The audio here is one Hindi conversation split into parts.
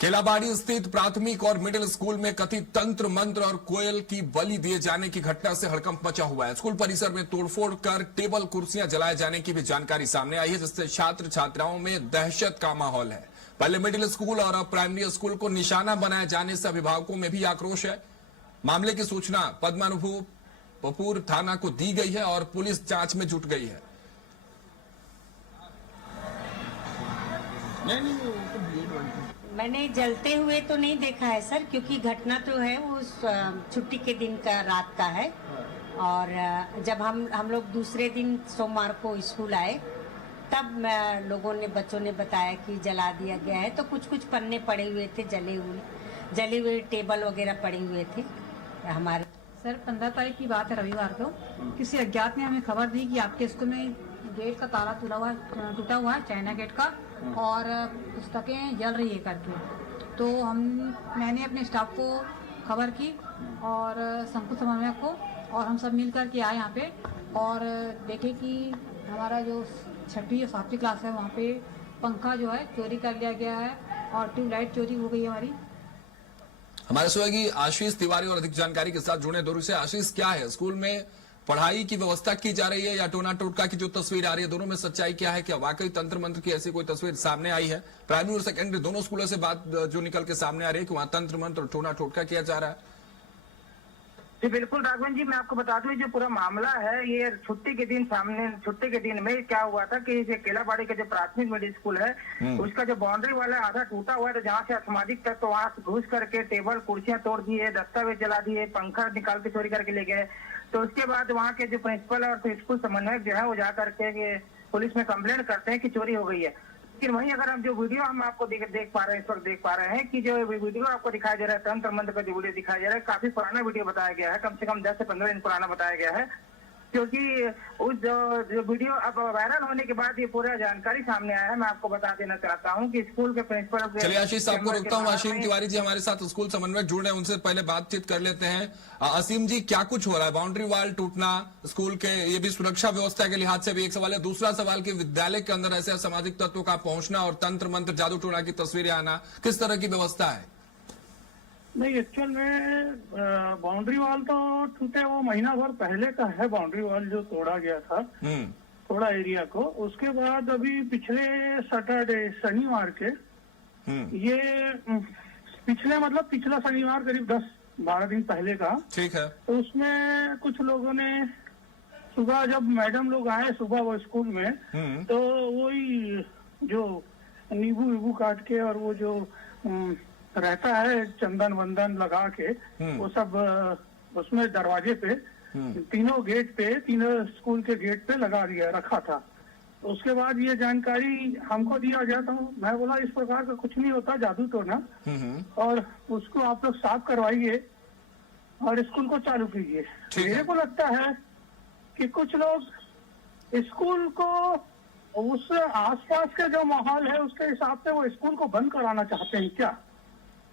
केलाबाड़ी स्थित प्राथमिक और मिडिल स्कूल में कथित तंत्र मंत्र और कोयल की बलि दिए जाने की घटना से हड़कंप मचा हुआ है। स्कूल परिसर में तोड़फोड़ कर टेबल कुर्सियां जलाए जाने की भी जानकारी सामने आई है, जिससे छात्र छात्राओं में दहशत का माहौल है। पहले मिडिल स्कूल और अब प्राइमरी स्कूल को निशाना बनाए जाने से अभिभावकों में भी आक्रोश है। मामले की सूचना पद्मानुपुर थाना को दी गई है और पुलिस जांच में जुट गई है। मैंने जलते हुए तो नहीं देखा है सर, क्योंकि घटना तो है वो छुट्टी के दिन का रात का है। और जब हम लोग दूसरे दिन सोमवार को स्कूल आए तब लोगों ने, बच्चों ने बताया कि जला दिया गया है। तो कुछ पन्ने पड़े हुए थे, जले हुए टेबल वगैरह पड़े हुए थे हमारे। सर 15 तारीख की बात है, रविवार को किसी अज्ञात ने हमें खबर दी कि आपके स्कूल में गेट का ताला टूटा हुआ है, चाइना गेट का, और पुस्तकें जल रही है करके। तो मैंने अपने स्टाफ को खबर की और संकुल समन्वयक को, और हम सब मिल कर के आए यहाँ पे और देखे कि हमारा जो 6वीं और 7वीं क्लास है वहाँ पे पंखा जो है चोरी कर लिया गया है और ट्यूबलाइट चोरी हो गई है हमारी। हमारे सहयोगी आशीष तिवारी और अधिक जानकारी के साथ जुड़े दूर से। आशीष, क्या है स्कूल में पढ़ाई की व्यवस्था की जा रही है या टोना टोटका की जो तस्वीर आ रही है, दोनों में सच्चाई क्या है? क्या वाकई तंत्र मंत्र की ऐसी कोई तस्वीर सामने आई है? प्राइमरी और सेकेंडरी दोनों स्कूलों से बात जो निकल के सामने आ रही है कि वहां तंत्र मंत्र और टोना टोटका किया जा रहा है। जी बिल्कुल राघवन जी, मैं आपको बता दूं, जो पूरा मामला है ये छुट्टी के दिन में क्या हुआ था कि केलाबाड़ी का जो प्राथमिक मिडिल स्कूल है उसका जो बाउंड्री वाला आधा टूटा हुआ है। तो जहाँ से असामाजिक तत्व वहां घुस करके टेबल कुर्सियां तोड़ दिए, दस्तावेज जला दिए, पंखा निकाल के चोरी करके ले गए। तो उसके बाद वहाँ के जो प्रिंसिपल और स्कूल समन्वयक जो है वो जा करके पुलिस में कंप्लेंट करते हैं कि चोरी हो गई है। लेकिन वहीं अगर हम जो वीडियो हम आपको देख पा रहे हैं, इस वक्त देख पा रहे हैं कि जो वीडियो आपको दिखाया जा रहा है, तंत्र मंत्र का जो वीडियो दिखाया जा रहा है, काफी पुराना वीडियो बताया गया है, कम से कम 10 से 15 दिन पुराना बताया गया है। क्योंकि उस जो वीडियो अब वायरल होने के बाद ये पूरा जानकारी सामने आया है। मैं आपको बता देना चाहता हूँ कि स्कूल के प्रिंसिपल। चलिए आशीष, आपको रोकता हूँ। असीम तिवारी जी हमारे साथ स्कूल समन्वयक जुड़ रहे हैं, उनसे पहले बातचीत कर लेते हैं। असीम जी, क्या कुछ हो रहा है? बाउंड्री वाल टूटना, स्कूल के ये भी सुरक्षा व्यवस्था के लिहाज से भी एक सवाल है। दूसरा सवाल कि विद्यालय के अंदर ऐसे असामाजिक तत्वों का पहुंचना और तंत्र मंत्र जादू टोना की तस्वीरें आना, किस तरह की व्यवस्था है? नहीं, एक्चुअल में बाउंड्री वॉल तो टूटे वो महीना भर पहले का है। बाउंड्री वॉल जो तोड़ा गया था थोड़ा एरिया को, उसके बाद अभी पिछले सैटरडे शनिवार के ये पिछला शनिवार करीब 10-12 दिन पहले का, ठीक है। तो उसमें कुछ लोगों ने सुबह जब मैडम लोग आए सुबह वो स्कूल में, तो वही जो नींबू वीबू काट के और वो जो रहता है चंदन वंदन लगा के वो सब उसमें दरवाजे पे तीनों स्कूल के गेट पे लगा दिया रखा था। तो उसके बाद ये जानकारी हमको दिया गया, तो मैं बोला इस प्रकार का कुछ नहीं होता, जादू टोना, और उसको आप लोग साफ करवाइए और स्कूल को चालू कीजिए। मेरे को लगता है कि कुछ लोग स्कूल को उस आसपास के जो माहौल है उसके हिसाब से वो स्कूल को बंद कराना चाहते हैं क्या?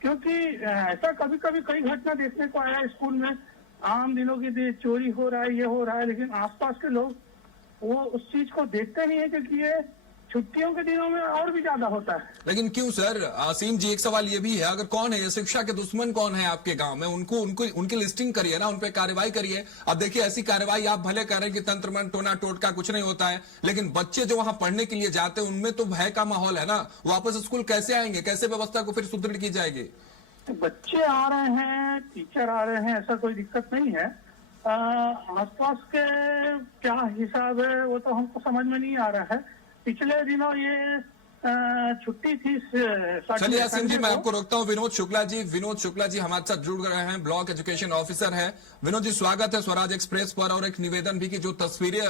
क्योंकि ऐसा कभी कभी कई घटना देखने को आया स्कूल में, आम दिनों की चोरी हो रहा है, ये हो रहा है, लेकिन आसपास के लोग वो उस चीज को देखते नहीं है, क्योंकि ये छुट्टियों के दिनों में और भी ज्यादा होता है। लेकिन क्यों सर? आसिम जी, एक सवाल ये भी है, अगर कौन है ये शिक्षा के दुश्मन, कौन है आपके गांव में, उनकी लिस्टिंग करिए ना, उन पे कार्रवाई करिए। अब देखिए, ऐसी कार्रवाई आप भले कर रहे हैं कि तंत्र मंत्र टोना टोटका कुछ नहीं होता है, लेकिन बच्चे जो वहां पढ़ने के लिए जाते हैं उनमें तो भय का माहौल है ना। वापस स्कूल कैसे आएंगे? कैसे व्यवस्था को फिर सुदृढ़ की जाएगी? बच्चे आ रहे हैं, टीचर आ रहे हैं, ऐसा कोई दिक्कत नहीं है। आसपास के क्या हिसाब है वो तो हमको समझ में नहीं आ रहा है। पिछले दिनों ये छुट्टी थी। चलिए आसिम जी, मैं आपको रोकता हूँ। विनोद शुक्ला जी हमारे साथ जुड़ रहे हैं, ब्लॉक एजुकेशन ऑफिसर है। विनोद जी, स्वागत है स्वराज एक्सप्रेस पर। और एक निवेदन भी की जो तस्वीरें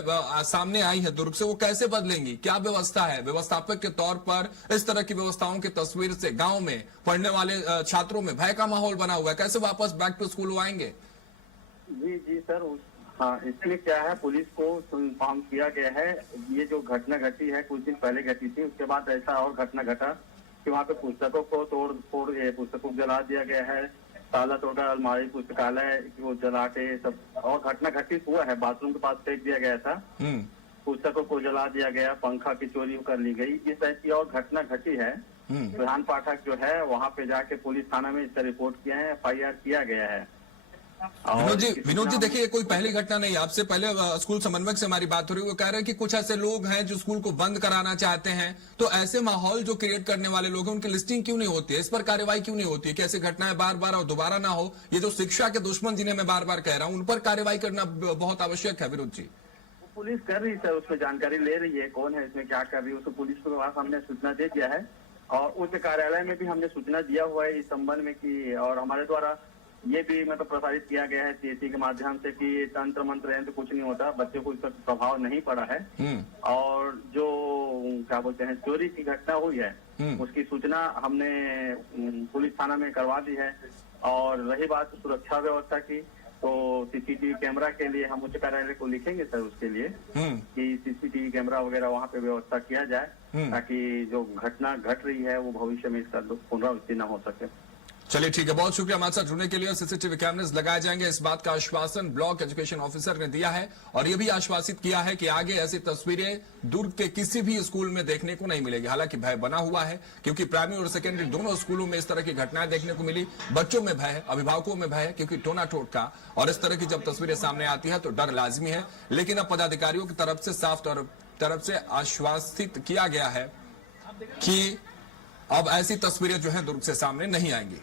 सामने आई है दुर्ग से, वो कैसे बदलेंगी? क्या व्यवस्था है? व्यवस्थापक के तौर पर इस तरह की व्यवस्थाओं की तस्वीर से गाँव में पढ़ने वाले छात्रों में भय का माहौल बना हुआ है, कैसे वापस बैक टू स्कूल आएंगे? जी सर, हाँ, इसमें क्या है, पुलिस को इन्फॉर्म किया गया है। ये जो घटना घटी है कुछ दिन पहले घटी थी, उसके बाद ऐसा और घटना घटा कि वहाँ पे पुस्तकों को पुस्तकों को जला दिया गया है, ताला तोड़ा अलमारी पुस्तकालय वो जला के सब, और घटना घटित हुआ है। बाथरूम के पास फेंक दिया गया था, पुस्तकों को जला दिया गया, पंखा की चोरी कर ली गई, इस टाइप की और घटना घटी है। प्रधान पाठक जो है वहाँ पे जाके पुलिस थाना में इसका रिपोर्ट किया है, FIR किया गया है। विनोद जी देखिए, कोई पहली घटना नहीं। आपसे पहले स्कूल समन्वयक से हमारी बात हो रही है, वो कह रहे हैं कि कुछ ऐसे लोग हैं जो स्कूल को बंद कराना चाहते हैं, तो ऐसे माहौल जो क्रिएट करने वाले लोग हैं उनकी लिस्टिंग क्यों नहीं होती है, इस पर कार्रवाई क्यों नहीं होती है कि ऐसी घटनाएं बार बार और दोबारा ना हो। ये जो शिक्षा के दुश्मन जिन्हें मैं बार बार कह रहा हूं, उन पर कार्रवाय करना बहुत आवश्यक है। विनोद जी, पुलिस कर रही है सर, उसमें जानकारी ले रही है कौन है इसमें क्या कर रही है, उसको पुलिस को पास हमने सूचना दे दिया है और उस कार्यालय में भी हमने सूचना दिया हुआ है इस संबंध में कि, और हमारे द्वारा ये भी मतलब प्रसारित किया गया है CSC के माध्यम से कि तंत्र मंत्र है तो कुछ नहीं होता, बच्चों को इसका प्रभाव नहीं पड़ा है। और जो क्या बोलते हैं चोरी की घटना हुई है उसकी सूचना हमने पुलिस थाना में करवा दी है। और रही बात सुरक्षा व्यवस्था की, तो CCTV कैमरा के लिए हम उच्च कार्यालय को लिखेंगे सर उसके लिए कि CCTV कैमरा वगैरह वहाँ पे व्यवस्था किया जाए ताकि जो घटना घट रही है वो भविष्य में इसका पुनरावृत्ति न हो सके। चलिए ठीक है, बहुत शुक्रिया हमारे साथ जुड़ने के लिए। CCTV कैमरास लगाए जाएंगे, इस बात का आश्वासन ब्लॉक एजुकेशन ऑफिसर ने दिया है और ये भी आश्वासित किया है कि आगे ऐसी तस्वीरें दुर्ग के किसी भी स्कूल में देखने को नहीं मिलेगी। हालांकि भय बना हुआ है क्योंकि प्राइमरी और सेकेंडरी दोनों स्कूलों में इस तरह की घटनाएं देखने को मिली। बच्चों में भय है, अभिभावकों में भय है, क्योंकि टोना टोटका और इस तरह की जब तस्वीरें सामने आती है तो डर लाजमी है। लेकिन अब पदाधिकारियों की तरफ से साफ तरफ से आश्वासित किया गया है कि अब ऐसी तस्वीरें जो है दुर्ग से सामने नहीं आएंगी।